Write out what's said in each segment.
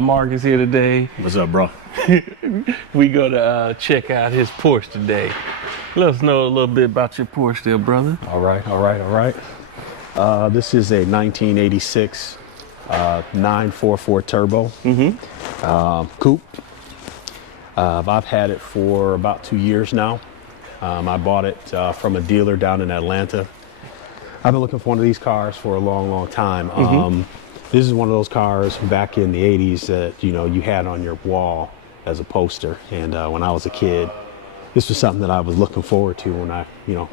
got Marcus here today. What's up, bro? We go to check out his Porsche today. Let us know a little bit about your Porsche there, brother. All right. This is a 1986 944 turbo coupe. I've had it for about 2 years now. I bought it from a dealer down in Atlanta. I've been looking for one of these cars for a long time. This is one of those cars back in the 80s that you had on your wall as a poster. And when I was a kid, this was something that I was looking forward to when I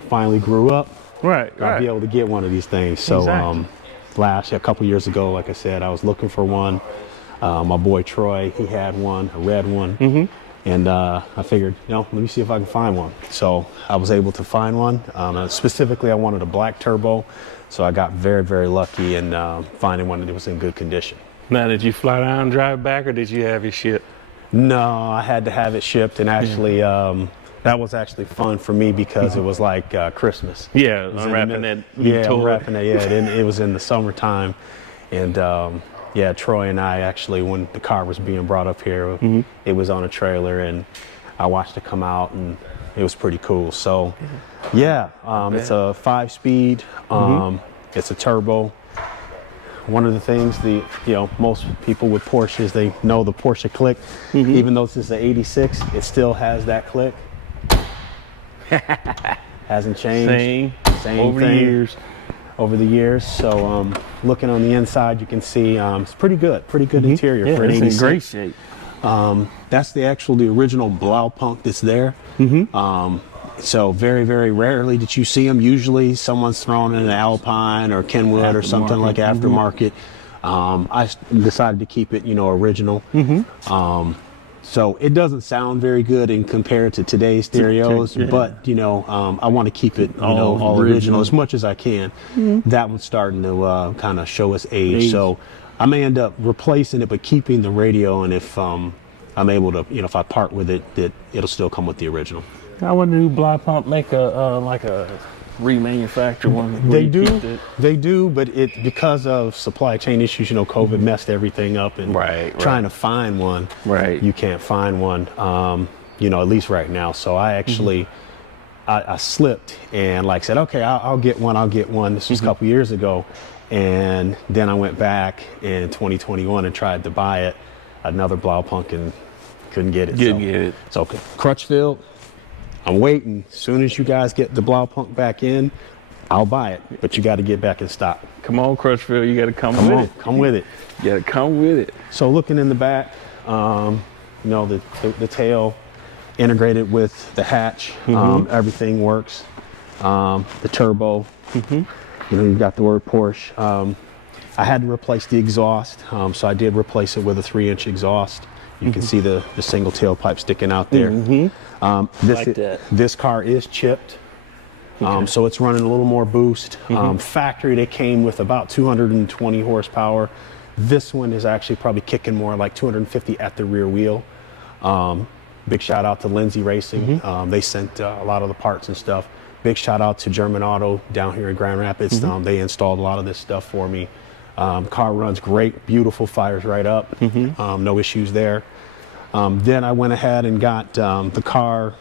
finally grew up. Right. I'd be able to get one of these things. So exactly. a couple years ago, like I said, I was looking for one. My boy Troy, he had one, a red one. And I figured, let me see if I can find one. So I was able to find one. Specifically, I wanted a black turbo. So I got very lucky in finding one that was in good condition. Now, did you fly down and drive back, or did you have it shipped? No, I had to have it shipped. And actually, that was actually fun for me because it was like Christmas. Yeah, unwrapping that. Unwrapping it. Yeah, it was in the summertime. And Troy and I actually, when the car was being brought up here, it was on a trailer and I watched it come out and it was pretty cool. So it's a 5-speed, it's a turbo. One of the things most people with Porsches, they know the Porsche click. Even though this is an 86, it still has that click. Hasn't changed. Same over thing. the years. Over the years. So looking on the inside, you can see it's pretty good interior for an 86. It's in great shape. That's the original Blaupunk that's there. So very rarely did you see them. Usually someone's thrown in an Alpine or Kenwood or something like aftermarket. I decided to keep it original. So it doesn't sound very good in compared to today's stereos, but I want to keep it all original as much as I can. That one's starting to kind of show its age. So I may end up replacing it, but keeping the radio. And if I'm able to, if I part with it, that it'll still come with the original. I wonder, do Blaupunk make a remanufactured one? They do, but because of supply chain issues, COVID messed everything up, and trying to find one, you can't find one, at least right now. So I actually, I slipped and said, okay, I'll get one. This was a couple years ago. And then I went back in 2021 and tried to buy it, another Blaupunk, and couldn't get it. So Crutchfield, I'm waiting. As soon as you guys get the Blaupunk back in, I'll buy it. But you got to get back in stock. Come on, Crutchfield, you got to come with it. You got to come with it. So looking in the back, the tail integrated with the hatch, everything works. The turbo, you've got the word Porsche. I had to replace the exhaust, so I did replace it with a 3-inch exhaust. You can see the single tailpipe sticking out there. This car is chipped, so it's running a little more boost. Factory, they came with about 220 horsepower. This one is actually probably kicking more like 250 at the rear wheel. Big shout out to Lindsay Racing. They sent a lot of the parts and stuff. Big shout out to German Auto down here in Grand Rapids. They installed a lot of this stuff for me. Car runs great, beautiful, fires right up, no issues there. Then I went ahead and got the car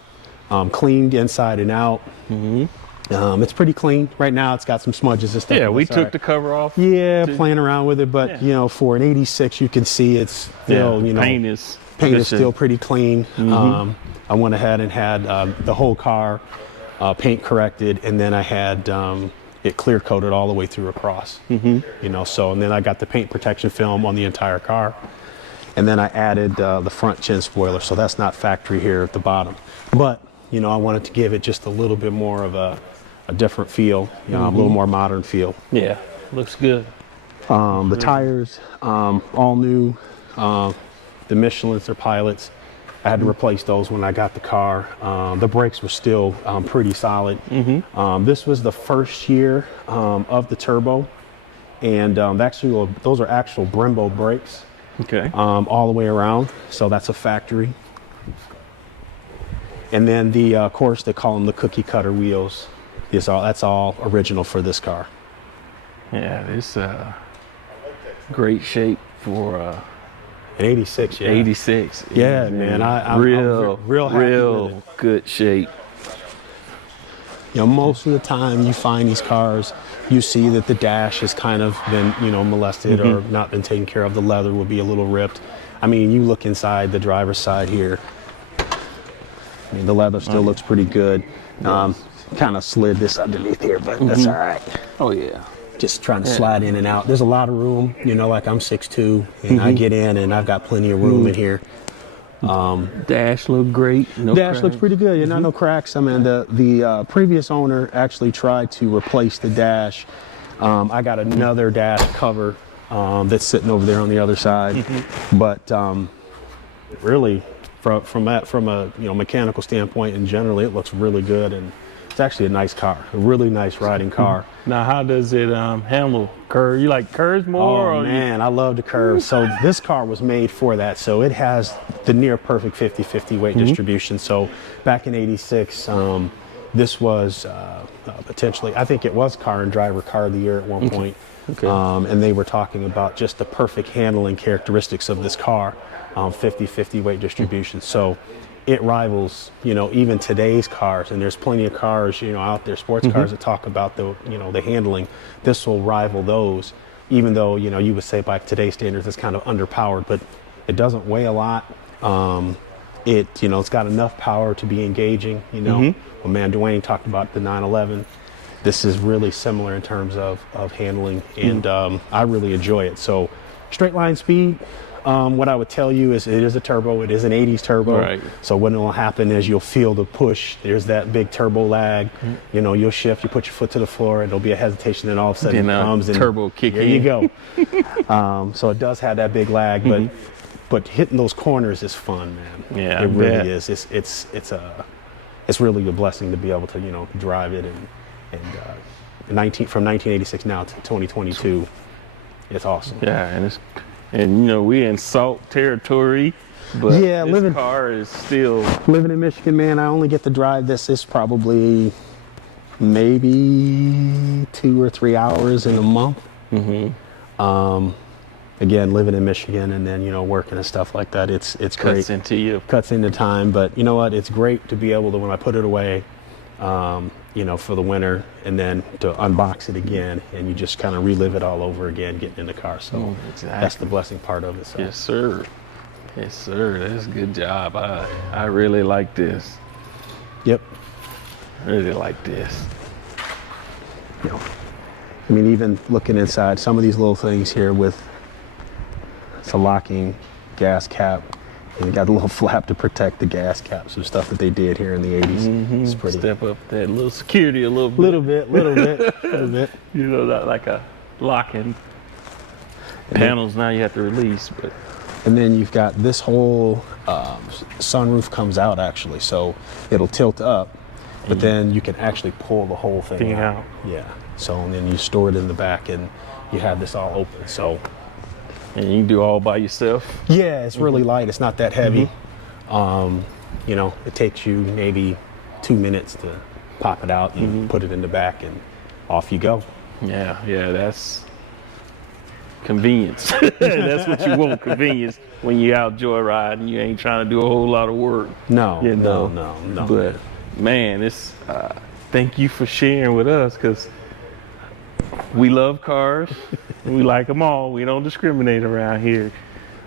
cleaned inside and out. It's pretty clean right now. It's got some smudges and stuff. Yeah, we took the cover off. Playing around with it, but for an 86, you can see it's still, paint is still pretty clean. I went ahead and had the whole car paint corrected, and then I had it clear coated all the way through across. And then I got the paint protection film on the entire car, and then I added the front chin spoiler, so that's not factory here at the bottom, but I wanted to give it just a little bit more of a different feel, a little more modern feel. Yeah, looks good. The tires, all new. The Michelins are pilots. I had to replace those when I got the car. The brakes were still pretty solid. This was the first year of the turbo, and actually those are actual Brembo brakes. All the way around, so that's a factory. And then of course they call them the cookie cutter wheels. That's all original for this car. Yeah, it's great shape for In 86, yeah. 86. Yeah, man. I'm real real happy with it. good shape. You know, most of the time you find these cars, you see that the dash has kind of been, you know, molested or not been taken care of. The leather will be a little ripped. I mean, you look inside the driver's side here. I mean, the leather still looks pretty good. Kind of slid this underneath here, but that's all right. Oh yeah. Just trying to slide in and out. There's a lot of room, you know, like I'm 6'2", and I get in and I've got plenty of room in here. Dash look great. No Dash cracks. looks pretty good. Not no cracks. I mean, the previous owner actually tried to replace the dash. I got another dash cover that's sitting over there on the other side, but really, from a mechanical standpoint, and generally, it looks really good, and it's actually a nice car, a really nice riding car. Now, how does it handle curve? You like curves more? Oh man, I love the curves. So this car was made for that. So it has the near perfect 50-50 weight distribution. So back in '86, this was potentially, I think it was Car and Driver Car of the Year at one point. Okay. And they were talking about just the perfect handling characteristics of this car, 50-50 weight distribution. So it rivals, you know, even today's cars, and there's plenty of cars, you know, out there, sports cars that talk about the, you know, the handling. This will rival those, even though, you know, you would say by today's standards it's kind of underpowered, but it doesn't weigh a lot. You know, it's got enough power to be engaging, you know. Well, man, Dwayne talked about the 911. This is really similar in terms of handling, and I really enjoy it. So straight line speed, what I would tell you is it is a turbo. It is an 80s turbo. Right. So what will happen is you'll feel the push. There's that big turbo lag. You know, you'll shift, you put your foot to the floor, and there'll be a hesitation, and all of a sudden it comes and turbo kick there in. you go. So it does have that big lag, but hitting those corners is fun, man. Yeah, it really is. It's really a blessing to be able to, you know, drive it and from 1986 now to 2022. It's awesome. Yeah, and you know, we're in salt territory, but Yeah, this car is still living in Michigan, man. I only get to drive this. It's probably maybe 2 or 3 hours in a month. Again, living in Michigan and then, you know, working and stuff like that. It's great. Cuts into time, but you know what? It's great to be able to, when I put it away, you know, for the winter, and then to unbox it again, and you just kind of relive it all over again, getting in the car. So that's the blessing part of it. So. Yes, sir. Yes, sir. That's a good job. I really like this. Yep. I really like this. You know, I mean, even looking inside, some of these little things here with it's a locking gas cap. And you got a little flap to protect the gas cap. Some stuff that they did here in the 80s. It's pretty. Step up that little security a little bit. Little bit. You know, not like a locking panels now you have to release. But and then you've got this whole sunroof comes out actually, so it'll tilt up, but then you can actually pull the whole thing out. Yeah. So and then you store it in the back, and you have this all open. So. And you can do all by yourself? Yeah, it's really light. It's not that heavy. You know, it takes you maybe 2 minutes to pop it out and put it in the back, and off you go. Yeah, that's convenience. That's what you want, convenience, when you're out joyriding. You ain't trying to do a whole lot of work. No, you know? No. But, man, it's thank you for sharing with us, because we love cars. We like them all. We don't discriminate around here.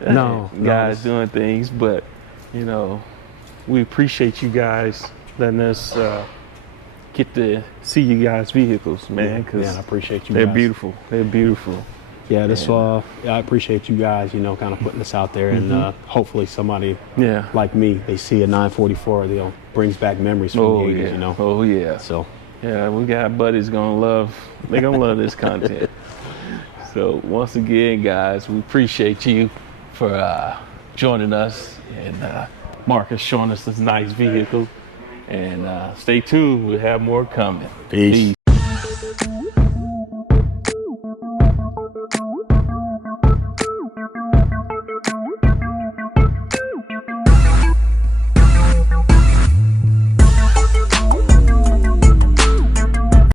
Guys doing things, but you know, we appreciate you guys letting us get to see you guys' vehicles, man. Yeah, I appreciate you. They're guys. beautiful. They're beautiful. Yeah, I appreciate you guys. You know, kind of putting this out there, and hopefully somebody like me, they see a 944, you know, brings back memories from the 80s. You know. Oh yeah. So. Yeah, we got buddies they're gonna love this content. So once again, guys, we appreciate you for joining us, and Marcus showing us this nice vehicle. And stay tuned, we'll have more coming. Peace.